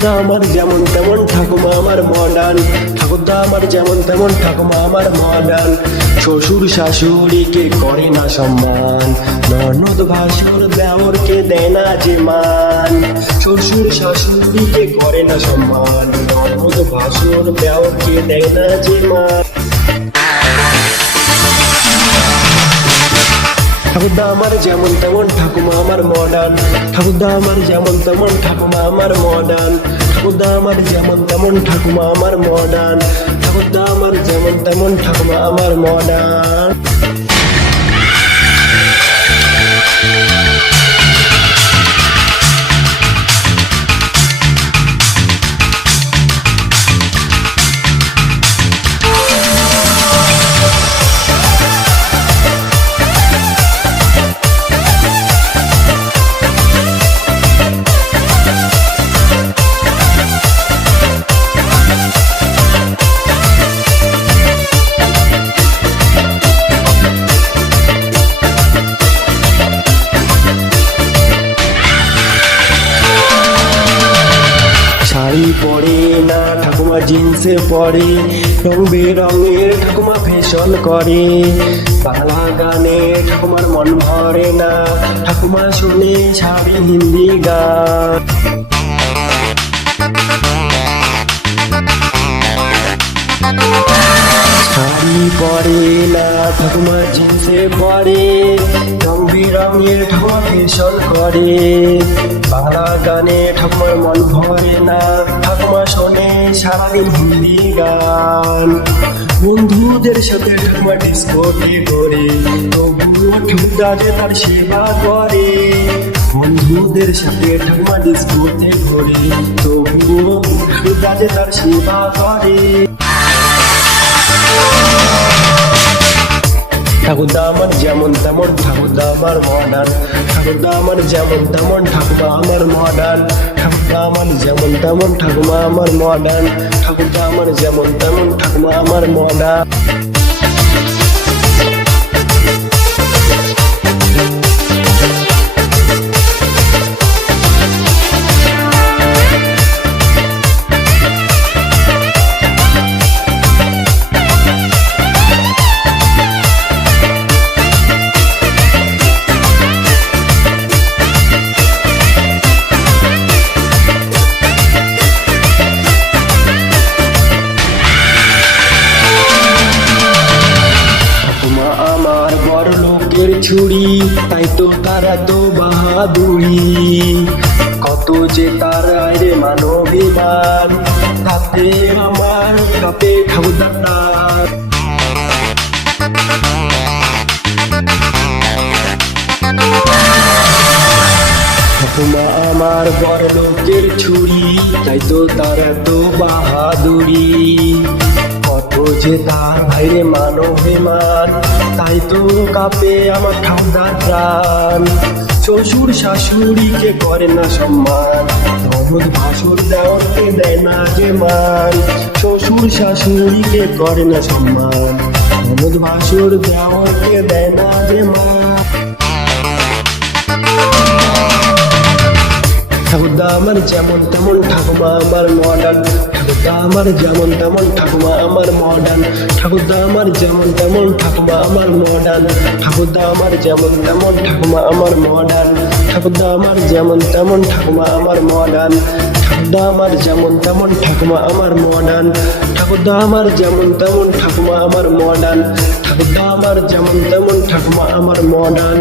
ঠাকুরদা আমার যেমন তেমন, ঠাকুমা আমার মডার্ন। ঠাকুরদা আমার যেমন তেমন, ঠাকুমা আমার মডার্ন। শ্বশুর শাশুড়িকে করে না সম্মান। ননদ ভাসুর দেওরকে দেয় না যে মান। শ্বশুর শাশুড়িকে করে না সম্মান। ননদ ভাসুর দেওরকে দেয় না যে মান। ঠাকুরদা আমার যেমন তেমন, ঠাকুমা আমার মডার্ন। ঠাকুরদা আমার যেমন তেমন, ঠাকুমা আমার মডার্ন। ঠাকুরদা আমার যেমন তেমন ঠাকুমা আমার মডার্ন। ঠাকুরদা আমার যেমন তেমন ঠাকুমা আমার মডার্ন। পরে না, ঠাকুমা জিন্সে পরে রং বেরঙের ঠাকুমা ফ্যাশন করে। বাংলা গানে ঠাকুমার মন ভরে না, ঠাকুমা শুনে ছাড়ি হিন্দি গান। পরে না, ঠাকুমা জিন্সে পরে রং বেরঙের ঠাকুমা ফ্যাশন করে। বাংলা গানে ঠাকুমার মন ভরে না ঠাকুমা শোনে সারাদিন হিন্দি গান। বন্ধুদের সাথে ঠাকুমা ডিসকোটে করে তবুও ঠুকা যে তার সেবা করে। বন্ধুদের সাথে ঠাকুমা ডিসকোটে করে তবুও ঠুকা যে তার সেবা করে। ঠাকুরদা আমার যেমন তেমন ঠাকুরদা আমার মডার্ন ঠাকুরদা আমার যেমন তেমন ঠাকুমা আমার মডার্ন ঠাকুরদা আমার যেমন তেমন ঠাকুমা আমার মডার্ন ঠাকুরদা আমার যেমন তেমন ঠাকুমা আমার মডার্ন ছুরি, তাই তো তারা তো বাহাদুরি। কত যে তার রে মানবিমান তাতে আমার কাপে ঠাকুমা, আমার বড় লোকের ছুরি, তাই তো তার এত বাহাদুরি। যে তার ভাইরে মানবিমান তাই তো কাপে আমার ঠান্ডার প্রাণ। শ্বশুর শাশুড়িকে করে না সম্মান নগদ ভাসুর দেওয়ারকে দেয় না যে মান। শ্বশুর শাশুড়িকে করে না সম্মান নগদ ভাসুর দেওয়ারকে দেয় না যে মান। ঠাকুরদা আমার যেমন তেমন ঠাকুমা, আমার মডার্ন ঠাকুরদা আমার যেমন তেমন ঠাকুমা, আমার মডার্ন ঠাকুরদা আমার যেমন তেমন ঠাকুমা, আমার মডার্ন ঠাকুরদা আমার যেমন তেমন ঠাকুমা, আমার মডার্ন ঠাকুরদা আমার যেমন তেমন ঠাকুমা, আমার মডার্ন ঠাকুরদা আমার যেমন তেমন ঠাকুমা, আমার মডার্ন ঠাকুরদা আমার যেমন তেমন ঠাকুমা, আমার মডার্ন ঠাকুরদা আমার যেমন তেমন ঠাকুমা, আমার মডার্ন